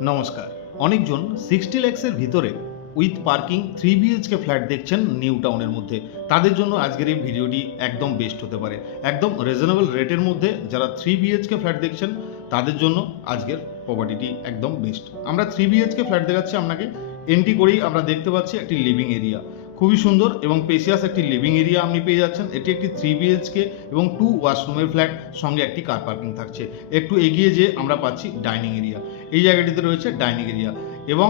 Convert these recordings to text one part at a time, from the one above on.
নমস্কার। অনেকজন 60 লাখসের ভিতরে উইথ পার্কিং 3 বিএইচকে ফ্ল্যাট দেখছেন নিউ টাউনের মধ্যে। তাদের জন্য আজকের এই ভিডিওটি একদম বেস্ট হতে পারে। একদম রিজনেবল রেটের মধ্যে যারা 3 বিএইচকে ফ্ল্যাট দেখছেন তাদের জন্য আজকের প্রপার্টিটি একদম বেস্ট। আমরা 3 বিএইচকে ফ্ল্যাট দেখাচ্ছি আপনাকে। এন্ট্রি করেই আমরা দেখতে পাচ্ছি একটি লিভিং এরিয়া, খুবই সুন্দর এবং স্পেশিয়াস একটি লিভিং এরিয়া আপনি পেয়ে যাচ্ছেন। এটি একটি 3 বিএইচকে এবং 2 ওয়াশরুমের ফ্ল্যাট, সঙ্গে একটি কার পার্কিং থাকছে। একটু এগিয়ে যেয়ে আমরা পাচ্ছি ডাইনিং এরিয়া। এই জায়গাটিতে রয়েছে ডাইনিং এরিয়া এবং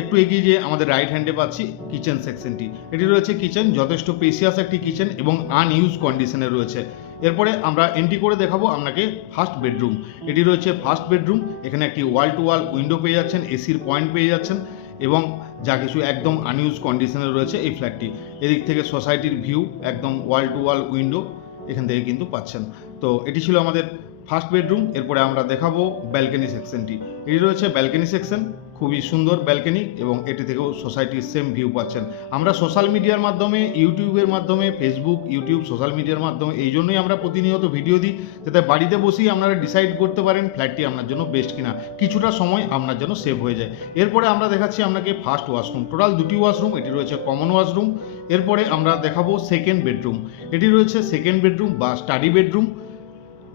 একটু এগিয়ে যেয়ে আমাদের রাইট হ্যান্ডে পাচ্ছি কিচেন সেকশনটি। এটি রয়েছে কিচেন, যথেষ্ট স্পেশিয়াস একটি কিচেন এবং আনইউজ কন্ডিশনে রয়েছে। এরপরে আমরা এন্ট্রি করে দেখাবো আপনাকে ফার্স্ট বেডরুম। এটি রয়েছে ফার্স্ট বেডরুম। এখানে একটি ওয়াল টু ওয়াল উইন্ডো পেয়ে যাচ্ছেন, এসির পয়েন্ট পেয়ে যাচ্ছেন এবং যা কিছু একদম আনইউজ কন্ডিশনে রয়েছে এই ফ্ল্যাটটি। এদিক থেকে সোসাইটির ভিউ, একদম ওয়াল টু ওয়াল উইন্ডো এখান থেকে কিন্তু পাচ্ছেন। তো এটি ছিল আমাদের ফার্স্ট বেডরুম। এরপরে আমরা দেখাবো ব্যালকনি সেকশনটি। এটি রয়েছে ব্যালকনি সেকশন, খুবই সুন্দর ব্যালকনি এবং এটি থেকেও সোসাইটির সেম ভিউ পাচ্ছেন। আমরা সোশ্যাল মিডিয়ার মাধ্যমে, ইউটিউবের মাধ্যমে, ফেসবুক, ইউটিউব, সোশ্যাল মিডিয়ার মাধ্যমে এই জন্যই আমরা প্রতিনিয়ত ভিডিও দিই, যাতে বাড়িতে বসেই আপনারা ডিসাইড করতে পারেন ফ্ল্যাটটি আপনার জন্য বেস্ট কিনা, কিছুটা সময় আপনার জন্য সেভ হয়ে যায়। এরপরে আমরা দেখাচ্ছি আপনাকে ফার্স্ট ওয়াশরুম। টোটাল 2টি ওয়াশরুম, এটি রয়েছে কমন ওয়াশরুম। এরপরে আমরা দেখাবো সেকেন্ড বেডরুম। এটি রয়েছে সেকেন্ড বেডরুম বা স্টাডি বেডরুম।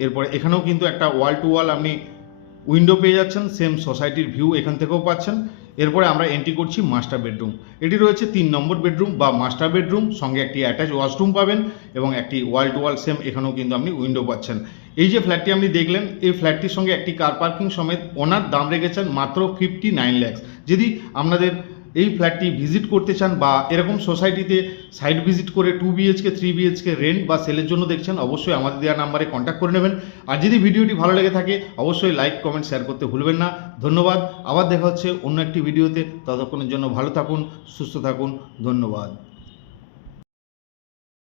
এরপরে এখানেও কিন্তু একটা ওয়াল টু ওয়াল আপনি উইন্ডো পেয়ে যাচ্ছেন, সেম সোসাইটির ভিউ এখান থেকেও পাচ্ছেন। এরপরে আমরা এন্ট্রি করছি মাস্টার বেডরুম। এটি রয়েছে 3 নম্বর বেডরুম বা মাস্টার বেডরুম, সঙ্গে একটি অ্যাটাচ ওয়াশরুম পাবেন এবং একটি ওয়াল টু ওয়াল সেম এখানেও কিন্তু আপনি উইন্ডো পাচ্ছেন। এই যে ফ্ল্যাটটি আপনি দেখলেন, এই ফ্ল্যাটটির সঙ্গে একটি কার পার্কিং সমেত ওনার দাম রেখেছেন মাত্র 59 লাখ। যদি আপনাদের এই ফ্ল্যাটটি ভিজিট করতে চান বা এরকম সোসাইটিতে সাইট ভিজিট করে 2 বিএইচকে 3 বিএইচকে রেন্ট বা সেলের জন্য দেখছেন, অবশ্যই আমাদের দেওয়া নাম্বারে কন্ট্যাক্ট করে নেবেন। আর যদি ভিডিওটি ভালো লেগে থাকে অবশ্যই লাইক, কমেন্ট, শেয়ার করতে ভুলবেন না। ধন্যবাদ। আবার দেখা হচ্ছে অন্য একটি ভিডিওতে। ততক্ষণের জন্য ভালো থাকুন, সুস্থ থাকুন। ধন্যবাদ।